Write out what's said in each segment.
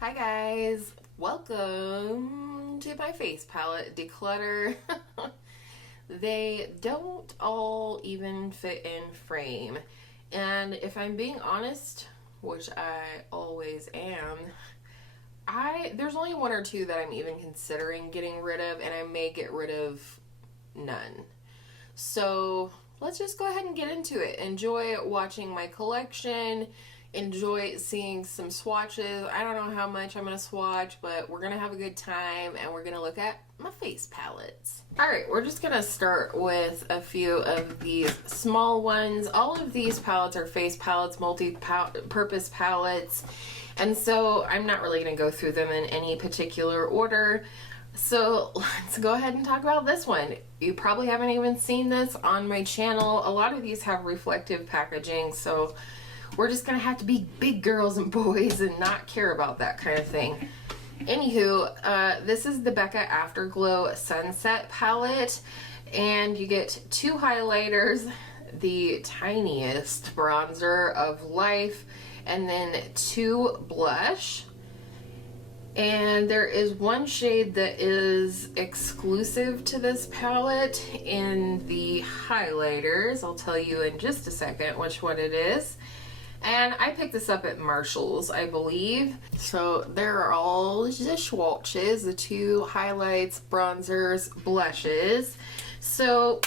Hi guys, welcome to my face palette, Declutter. They don't all even fit in frame. And if I'm being honest, which I always am, there's only one or two that I'm even considering getting rid of, and I may get rid of none. So let's just go ahead and get into it. Enjoy watching my collection. Enjoy seeing some swatches. I don't know how much I'm going to swatch, but we're going to have a good time and we're going to look at my face palettes. Alright, we're just going to start with a few of these small ones. All of these palettes are face palettes, multi-purpose palettes, and so I'm not really going to go through them in any particular order. So let's go ahead and talk about this one. You probably haven't even seen this on my channel. A lot of these have reflective packaging, so we're just gonna have to be big girls and boys and not care about that kind of thing. Anywho, this is the Becca Afterglow Sunset palette, and you get two highlighters, the tiniest bronzer of life, and then two blush. And there is one shade that is exclusive to this palette in the highlighters. I'll tell you in just a second which one it is. And I picked this up at Marshall's, I believe. So there are all the swatches, the two highlights, bronzers, blushes. So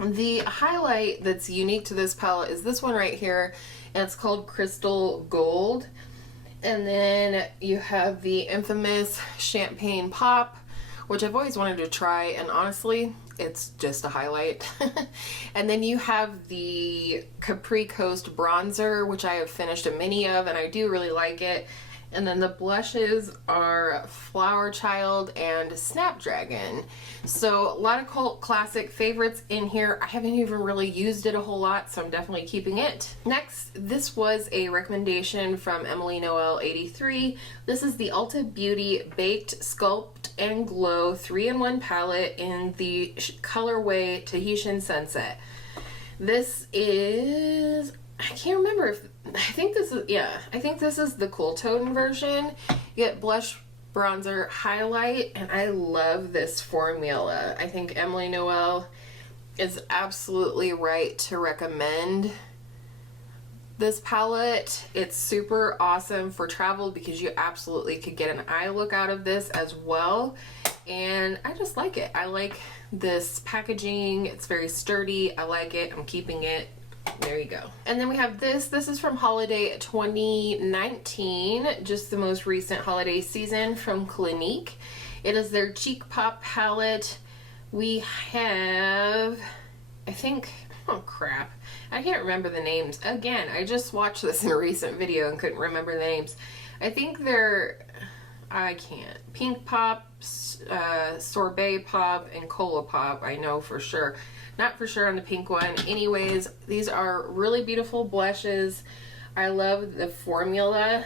the highlight that's unique to this palette is this one right here, and it's called Crystal Gold. And then you have the infamous Champagne Pop, which I've always wanted to try, and honestly, it's just a highlight. And then you have the Capri Coast Bronzer, which I have finished a mini of, and I do really like it. And then the blushes are Flower Child and Snapdragon. So a lot of cult classic favorites in here. I haven't even really used it a whole lot, so I'm definitely keeping it. Next, this was a recommendation from Emily Noel 83. This is the Ulta Beauty Baked Sculpt and Glow 3-in-1 palette in the colorway Tahitian Sunset. This is, I can't remember if, I think this is the cool tone version. You get blush, bronzer, highlight, and I love this formula. I think Emily Noel is absolutely right to recommend this palette. It's super awesome for travel because you absolutely could get an eye look out of this as well. And I just like it. I like this packaging. It's very sturdy. I like it. I'm keeping it. There you go. And then we have this. This is from Holiday 2019, just the most recent holiday season from Clinique. It is their Cheek Pop palette. We have, I think, oh crap, I can't remember the names. Again, I just watched this in a recent video and couldn't remember the names. I think they're, I can't. Pink Pop, Sorbet Pop, and Cola Pop, I know for sure. Not for sure on the pink one. Anyways, these are really beautiful blushes. I love the formula.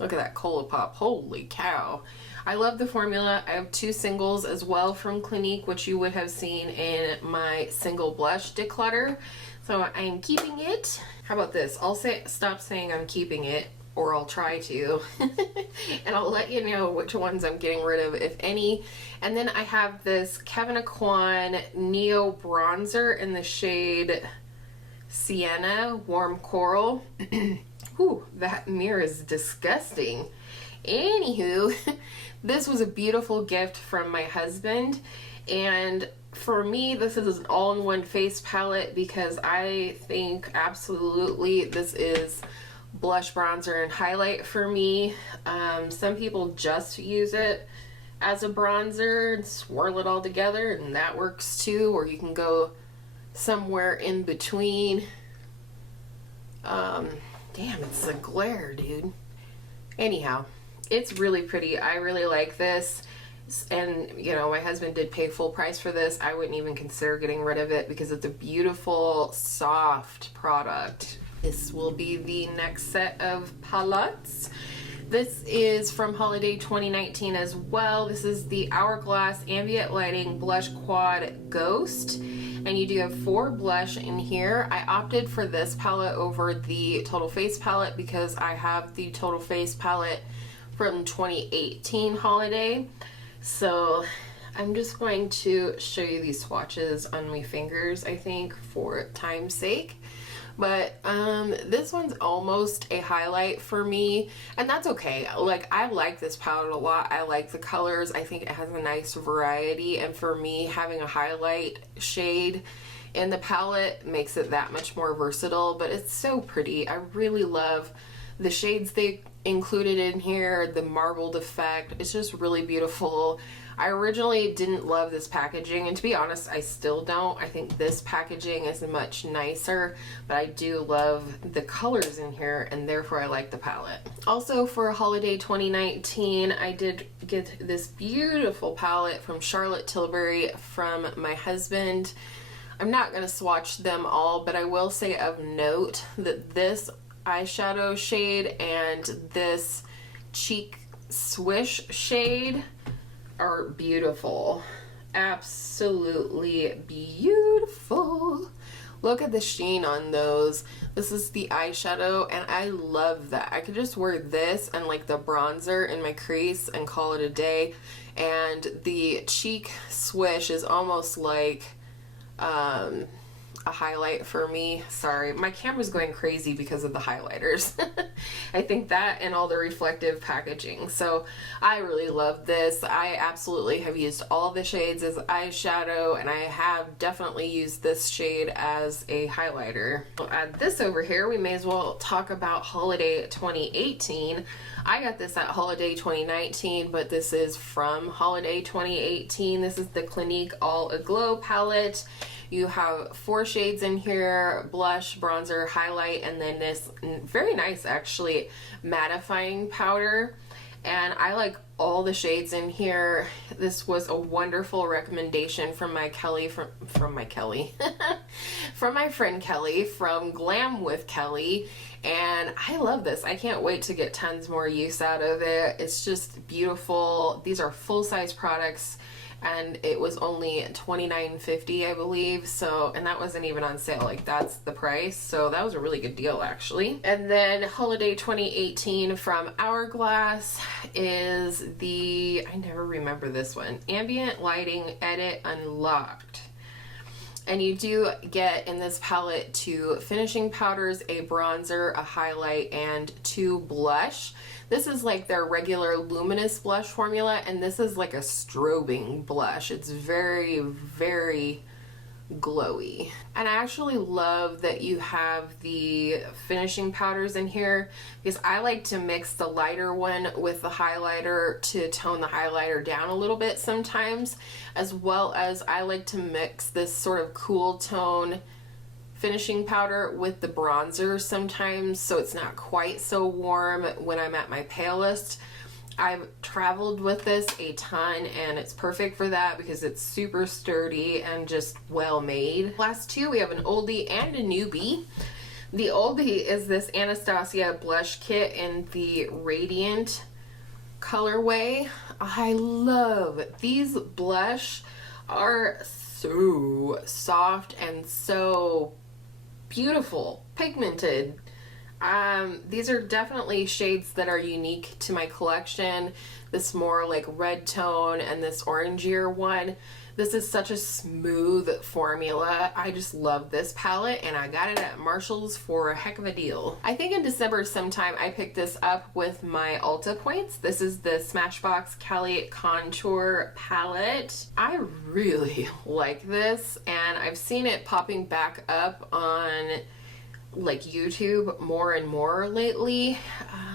Look at that Cola Pop. Holy cow. I love the formula. I have two singles as well from Clinique, which you would have seen in my single blush Declutter. So I am keeping it. How about this? I'll stop saying I'm keeping it, or I'll try to. And I'll let you know which ones I'm getting rid of, if any. And then I have this Kevyn Aucoin Neo Bronzer in the shade Sienna Warm Coral. Whew, that mirror is disgusting. Anywho, this was a beautiful gift from my husband, and for me this is an all-in-one face palette because I think absolutely this is blush, bronzer, and highlight for me. Some people just use it as a bronzer and swirl it all together, and that works too, or you can go somewhere in between. Damn, it's a glare, dude. Anyhow, it's really pretty. I really like this, and you know, my husband did pay full price for this. I wouldn't even consider getting rid of it because it's a beautiful, soft product. This will be the next set of palettes. This is from Holiday 2019 as well. This is the Hourglass Ambient Lighting Blush Quad Ghost. And you do have 4 blush in here. I opted for this palette over the Total Face palette because I have the Total Face palette from 2018 holiday. So I'm just going to show you these swatches on my fingers, I think, for time's sake. But this one's almost a highlight for me, and that's okay. Like, I like this palette a lot. I like the colors. I think it has a nice variety, and for me, having a highlight shade in the palette makes it that much more versatile. But it's so pretty. I really love the shades they included in here, the marbled effect. It's just really beautiful. I originally didn't love this packaging, and to be honest, I still don't. I think this packaging is much nicer, but I do love the colors in here, and therefore I like the palette. Also, for Holiday 2019, I did get this beautiful palette from Charlotte Tilbury from my husband. I'm not going to swatch them all, but I will say of note that this eyeshadow shade and this cheek swish shade are beautiful. Absolutely beautiful. Look at the sheen on those. This is the eyeshadow, and I love that. I could just wear this and like the bronzer in my crease and call it a day. And the cheek swish is almost like a highlight for me. Sorry, my camera's going crazy because of the highlighters. I think that and all the reflective packaging. So I really love this. I absolutely have used all the shades as eyeshadow, and I have definitely used this shade as a highlighter. We'll add this over here. We may as well talk about Holiday 2018. I got this at Holiday 2019, but this is from Holiday 2018. This is the Clinique All Aglow palette. You have 4 shades in here: blush, bronzer, highlight, and then this very nice, actually, mattifying powder. And I like all the shades in here. This was a wonderful recommendation from my Kelly, from my friend Kelly from Glam with Kelly. And I love this. I can't wait to get tons more use out of it. It's just beautiful. These are full-size products, and it was only $29.50, I believe. So, and that wasn't even on sale. Like, that's the price. So that was a really good deal, actually. And then Holiday 2018 from Hourglass is the, I never remember this one, Ambient Lighting Edit Unlocked. And you do get in this palette 2 finishing powders, a bronzer, a highlight, and 2 blush. This is like their regular luminous blush formula, and this is like a strobing blush. It's very, very glowy. And I actually love that you have the finishing powders in here, because I like to mix the lighter one with the highlighter to tone the highlighter down a little bit sometimes, as well as I like to mix this sort of cool tone finishing powder with the bronzer sometimes, so it's not quite so warm when I'm at my palest. I've traveled with this a ton, and it's perfect for that because it's super sturdy and just well made. Last 2, we have an oldie and a newbie. The oldie is this Anastasia blush kit in the Radiant colorway. I love these. Blush are so soft and so beautiful, pigmented. These are definitely shades that are unique to my collection. This more like red tone and this orangier one. This is such a smooth formula. I just love this palette, and I got it at Marshall's for a heck of a deal. I think in December sometime I picked this up with my Ulta points. This is the Smashbox Cali Contour palette. I really like this, and I've seen it popping back up on like YouTube more and more lately.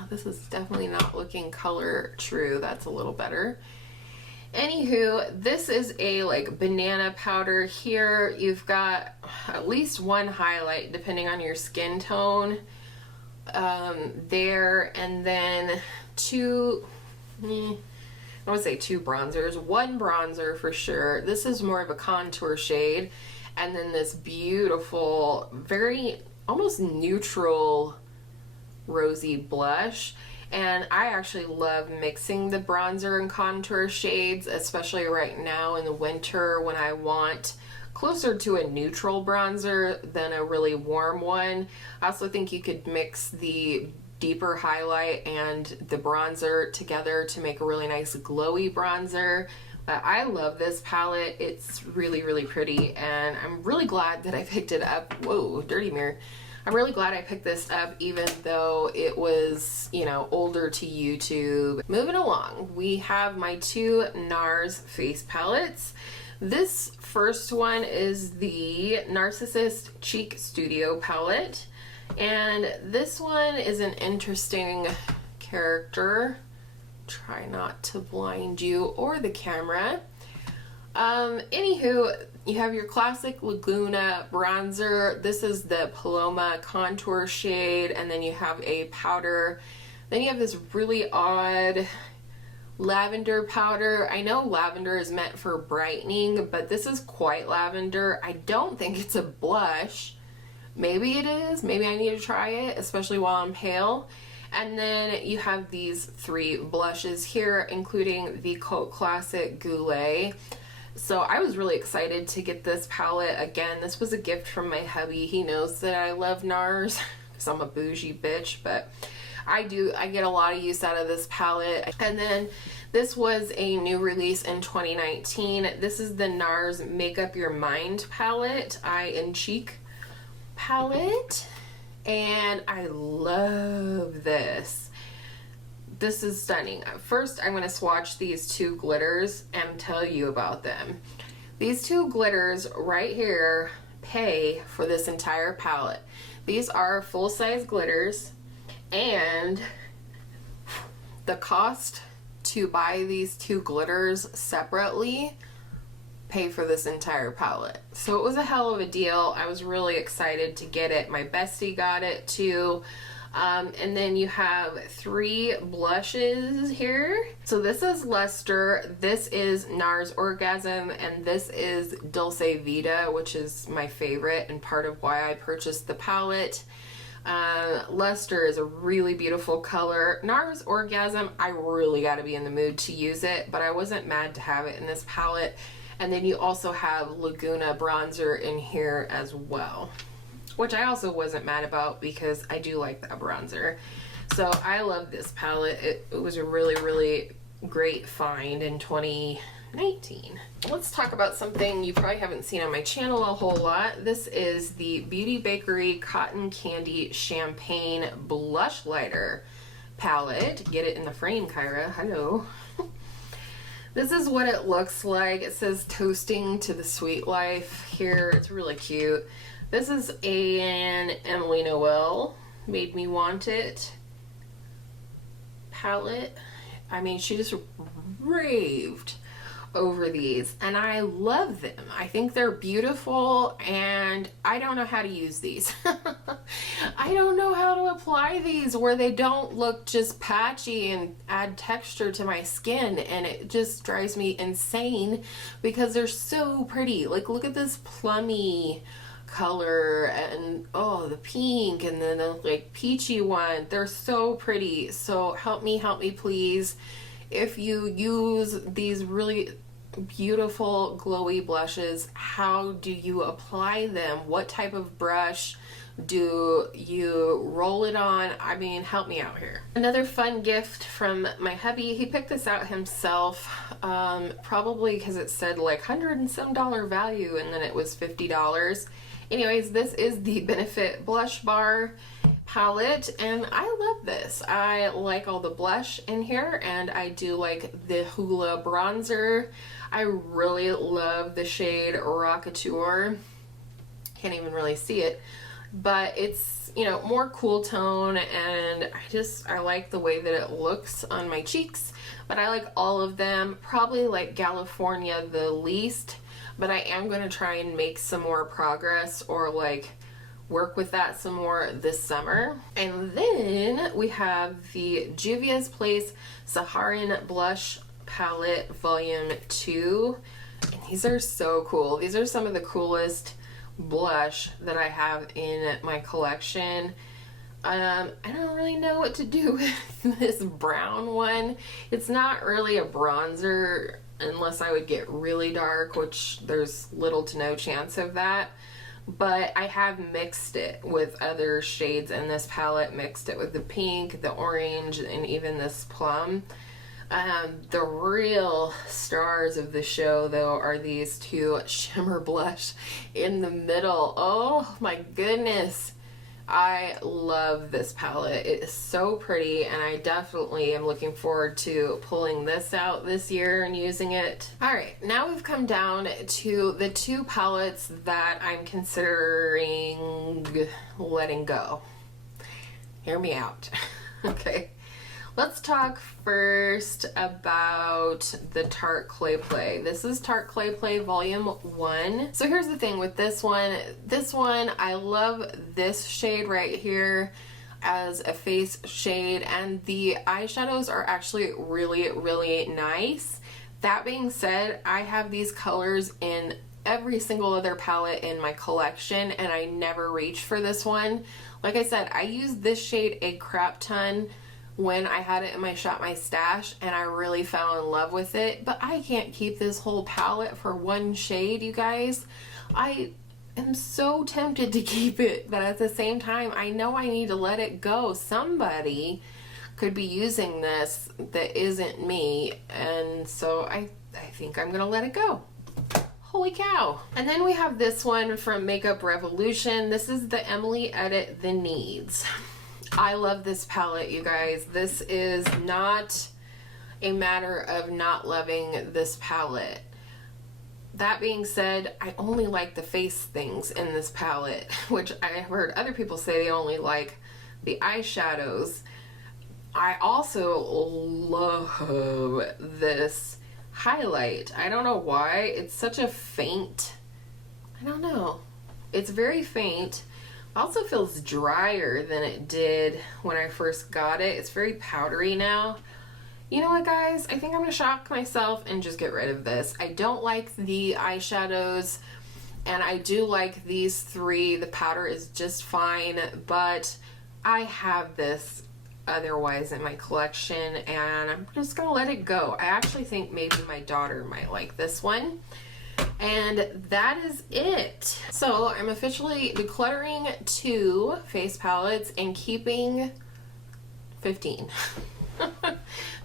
This is definitely not looking color true. That's a little better. Anywho, this is a like banana powder. Here you've got at least 1 highlight depending on your skin tone there, and then 2, I would say 2 bronzers. 1 bronzer for sure. This is more of a contour shade, and then this beautiful, very almost neutral rosy blush. And I actually love mixing the bronzer and contour shades, especially right now in the winter when I want closer to a neutral bronzer than a really warm one. I also think you could mix the deeper highlight and the bronzer together to make a really nice glowy bronzer. But I love this palette. It's really, really pretty, and I'm really glad that I picked it up. Whoa, dirty mirror. I'm really glad I picked this up even though it was, you know, older to YouTube. Moving along, we have my two NARS face palettes. This first one is the Narcissist Cheek Studio palette, and this one is an interesting character. Try not to blind you or the camera. Anywho, you have your classic Laguna bronzer. This is the Paloma contour shade, and then you have a powder. Then you have this really odd lavender powder. I know lavender is meant for brightening, but this is quite lavender. I don't think it's a blush. Maybe it is. Maybe I need to try it, especially while I'm pale. And then you have these three blushes here, including the Cult Classic Goulet. So I was really excited to get this palette. Again, this was a gift from my hubby. He knows that I love NARS because I'm a bougie bitch, but I get a lot of use out of this palette. And then this was a new release in 2019. This is the NARS Make Up Your Mind palette, Eye and Cheek palette. And I love this. This is stunning. First, I'm going to swatch these two glitters and tell you about them. These two glitters right here pay for this entire palette. These are full-size glitters, and the cost to buy these two glitters separately pay for this entire palette. So it was a hell of a deal. I was really excited to get it. My bestie got it too. And then you have three blushes here. So this is Luster, this is NARS Orgasm, and this is Dulce Vita, which is my favorite and part of why I purchased the palette. Luster is a really beautiful color. NARS Orgasm, I really got to be in the mood to use it, but I wasn't mad to have it in this palette. And then you also have Laguna bronzer in here as well, which I also wasn't mad about because I do like that bronzer. So I love this palette. It was a really, really great find in 2019. Let's talk about something you probably haven't seen on my channel a whole lot. This is the Beauty Bakery Cotton Candy Champagne Blush Lighter palette. Get it in the frame, Kyra. Hello. This is what it looks like. It says Toasting to the Sweet Life here. It's really cute. This is an Emily Noel Made Me Want It palette. I mean, she just raved over these, and I love them. I think they're beautiful, and I don't know how to use these. I don't know how to apply these where they don't look just patchy and add texture to my skin, and it just drives me insane because they're so pretty. Like, look at this plummy color, and oh, the pink, and then the like peachy one. They're so pretty. So help me please. If you use these really beautiful glowy blushes, how do you apply them? What type of brush do you roll it on? I mean, help me out here. Another fun gift from my hubby. He picked this out himself, probably because it said like $100 and some value, and then it was $50. Anyways, this is the Benefit Blush Bar palette, and I love this. I like all the blush in here, and I do like the Hoola bronzer. I really love the shade Rockateur. Can't even really see it, but it's, you know, more cool tone, and I like the way that it looks on my cheeks. But I like all of them. Probably like California the least, but I am going to try and make some more progress, or like work with that some more this summer. And then we have the Juvia's Place Saharan Blush Palette Volume 2. And these are so cool. These are some of the coolest blush that I have in my collection. I don't really know what to do with this brown one. It's not really a bronzer unless I would get really dark, which there's little to no chance of that. But I have mixed it with other shades in this palette, mixed it with the pink, the orange, and even this plum. The real stars of the show, though, are these two shimmer blush in the middle. Oh my goodness. I love this palette. It is so pretty, and I definitely am looking forward to pulling this out this year and using it. All right, now we've come down to the two palettes that I'm considering letting go. Hear me out. Okay. Let's talk first about the Tarte Clay Play. This is Tarte Clay Play Volume 1. So here's the thing with this one. This one, I love this shade right here as a face shade, and the eyeshadows are actually really, really nice. That being said, I have these colors in every single other palette in my collection, and I never reach for this one. Like I said, I used this shade a crap ton when I had it in my Shop My Stash, and I really fell in love with it, but I can't keep this whole palette for one shade, you guys. I am so tempted to keep it, but at the same time, I know I need to let it go. Somebody could be using this that isn't me, and so I think I'm gonna let it go. Holy cow. And then we have this one from Makeup Revolution. This is the Emily Edit The Needs. I love this palette, you guys. This is not a matter of not loving this palette. That being said, I only like the face things in this palette, which I have heard other people say they only like the eyeshadows. I also love this highlight. I don't know why. It's such a faint, I don't know. It's very faint. Also feels drier than it did when I first got it. It's very powdery now. You know what, guys? I think I'm gonna shock myself and just get rid of this. I don't like the eyeshadows, and I do like these three. The powder is just fine, but I have this otherwise in my collection, and I'm just gonna let it go. I actually think maybe my daughter might like this one. And that is it. So I'm officially decluttering 2 face palettes and keeping 15.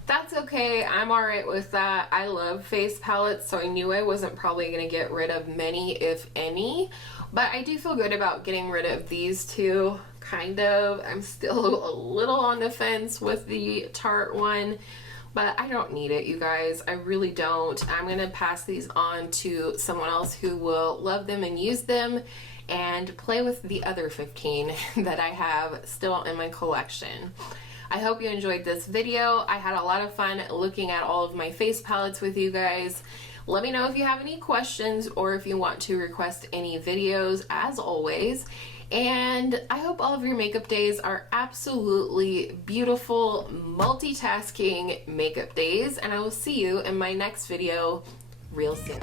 That's okay. I'm all right with that. I love face palettes, so I knew I wasn't probably going to get rid of many, if any. But I do feel good about getting rid of these 2, kind of. I'm still a little on the fence with the Tarte one, but I don't need it, you guys. I really don't. I'm gonna pass these on to someone else who will love them and use them and play with the other 15 that I have still in my collection. I hope you enjoyed this video. I had a lot of fun looking at all of my face palettes with you guys. Let me know if you have any questions or if you want to request any videos, as always. And I hope all of your makeup days are absolutely beautiful, multitasking makeup days. And I will see you in my next video real soon.